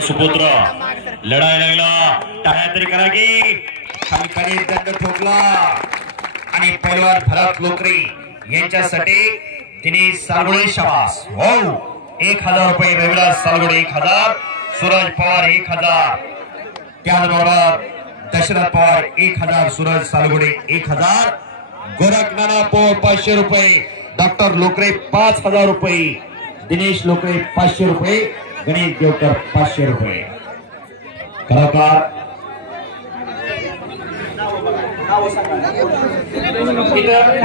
सुपुत्र लढायला लागला, टाळ्या तरी करा की. खाली दंड ठोकला आणि पैलवान भरत लोकरे यांच्यासाठी तिने सालगुडे शाबास. हो 1000 रुपये. रविराज सालगुडे 1000, सूरज पवार 1000, त्याचबरोबर दशरथ पवार 1000, सूरज सालगुडे 1000, गोरखनाना पोळ 500 रुपये, डॉक्टर लोकरे 5000 रुपये, दिनेश लोकरे 500 रुपये, गणेश देवकर 500 रुपये. कलाकार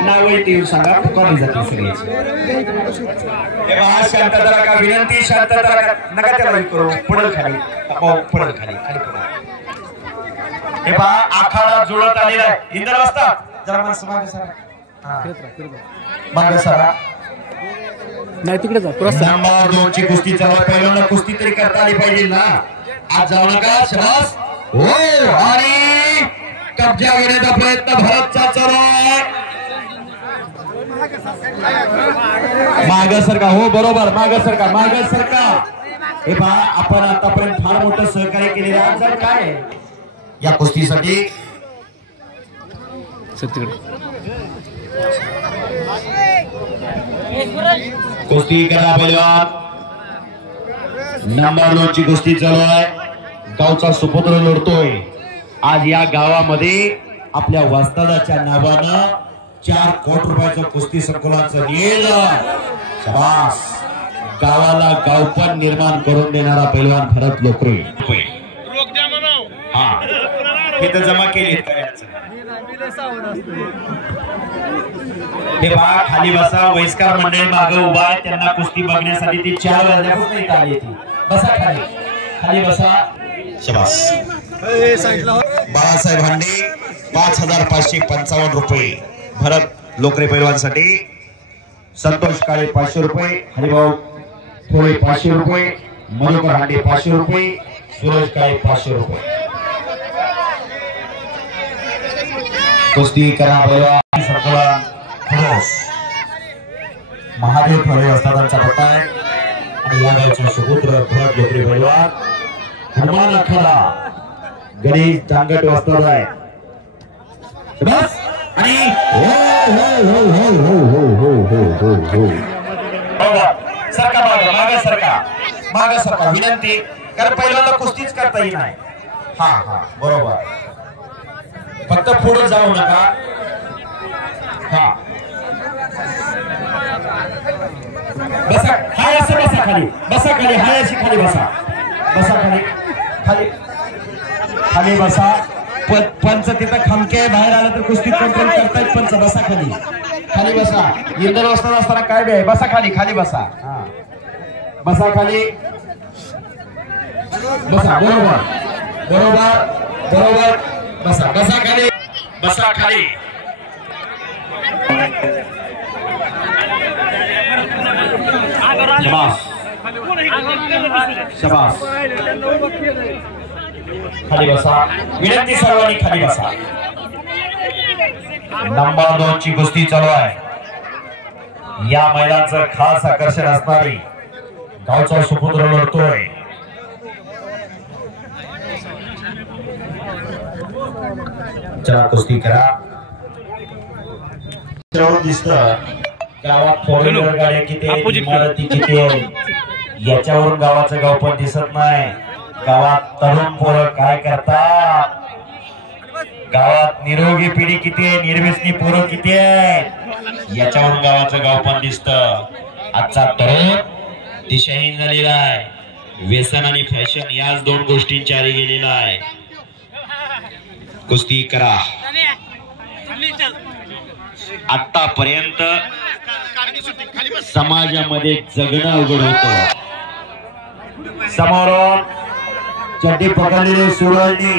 नाव येऊन सांगा, पुकारली जाते सगळ्याची. शांतता का विनंती, शांतता नका त्याला करू. पुढे खाली, पुढे खाली, खाली पुढे. हे पहा आखाडा जुळत आलेला आहे. इंद्र असतात जरा मागे सरा नाही तिकडे जा. नंबर 2 ची कुस्ती चालू. पहिल्यांदा कुस्ती तरी करता आली पाहिजे ना. आज जाऊ नका. शाबास. हो आणि कब्जा घेण्याचा प्रयत्न भरतचा चालू आहे. मागे सरका. हो बरोबर, मागे सरका, मागे सरका. हे पहा आपण आतापर्यंत फार मोठं सहकार्य केलेलं आहे. आज काय या कुस्तीसाठी कुस्ती करा पहिलवान. नंबर 2 ची कुस्ती चालू आहे. गावचा सुपुत्र लढतोय. आज या गावामध्ये आपल्या वस्तादाच्या नावानं 4 कोटी रुपयाचं कुस्ती संकुलाचं नियोजन. शाबास. गावाला गावपण निर्माण करून देणारा पैलवान भरत लोकरे. हा इथं जमा केली. हे बा खाली बसा. वयस्कर मंडळी मागे उभा आहे. त्यांना कुस्ती बघण्यासाठी ती 4 वाजल्यापासून इथं आली होती. बसा खाली, खाली बसा. शाबास. बाळासाहेब हांडे 5555 रुपये भरत लोकरे पैलवानसाठी. संतोष काळे 500 रुपये, हरिभाऊ थोडे 500 रुपये, मधुकर हांडे 500 रुपये, सूरज काळे 500 रुपये. कुस्ती करा पैलवान संकुलन खडोस. महादेव थोडे वस्तादांचा पट्टा आहे आणि या गावचे सुपुत्र भरत लोकरे पैलवान. हनुमान आखाडा गणेश दांगट वस्ताद आहे. बस आणि सरका मागे, मागे सरका, मागे सरका. विनंती कारण पहिल्यांदा कुस्तीच करता येईल नाही. हा हा बरोबर. फक्त पुढे जाऊ नका. हा बसा. हाय असं बसा खाली, बसा खाली. हाय अशी खाली बसा, बसा खाली, खाली खाली बसा. पंच तिथं खमके बाहेर आलं तर कुस्ती कंट्रोल करतायत पंच. बसा खाली, खाली बसा. इंदर बसताना असताना काय बे. बसा खाली, खाली बसा. हा बसा खाली, बसा. बरोबर बरोबर बरोबर. बसा, बसा खाली, बसा खाली. शाबास, शाबास. खाली बसा. विनंती सर्वांनी खाली बसा. नंबर 2 ची कुस्ती चालू आहे. या मैदानाचं खास आकर्षण असणारी गावचा सुपुत्र लढतोय. चला कुस्ती करा. दिसत गावात 4 व्हीलर गाड्या किती आहेत, इमारती किती आहेत, याच्यावरून गावाचं गाव पण दिसत नाही. गावात तरुण पोरं काय करतात, गावात निरोगी पिढी किती आहे, निर्व्यसनी पोरं किती आहेत, याच्यावरून गावाचं गाव पण दिसत. आजचा तरुण दिशाहीन झालेला आहे. व्यसन आणि फॅशन याच 2 गोष्टींच्या आधी गेलेला आहे. कुस्ती करा. आतापर्यंत समाजामध्ये जगणं अवघड होतं. समोरून चड्डी पकडलेले सूरजनी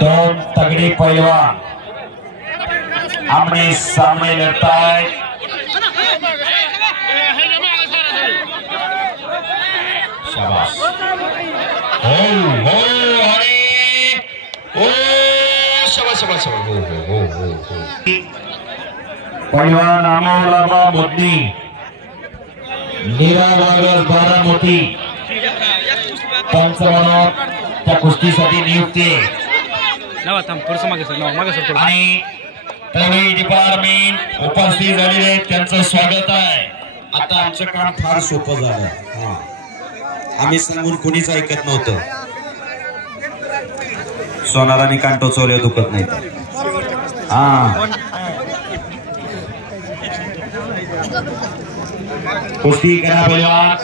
दोन तगडे पैलवान आमने सामने लढताय. शाबास. हो हो अरे हो शाबास शाबास. हो हो हो हो. पैलवान अमोलाबा मोदी नीरा वागस बारामती पंच म्हणून त्या कुस्तीसाठी नियुक्ती आणि पोलीस डिपार्टमेंट उपस्थित झालेले आहेत, त्यांचं स्वागत आहे. आता आमचं काम फार सोपं झालं. आम्ही सांगून कोणीच ऐकत नव्हतं. सोनाराने कान टोचवले दुखत नाही. कुस्ती करा पैलवान.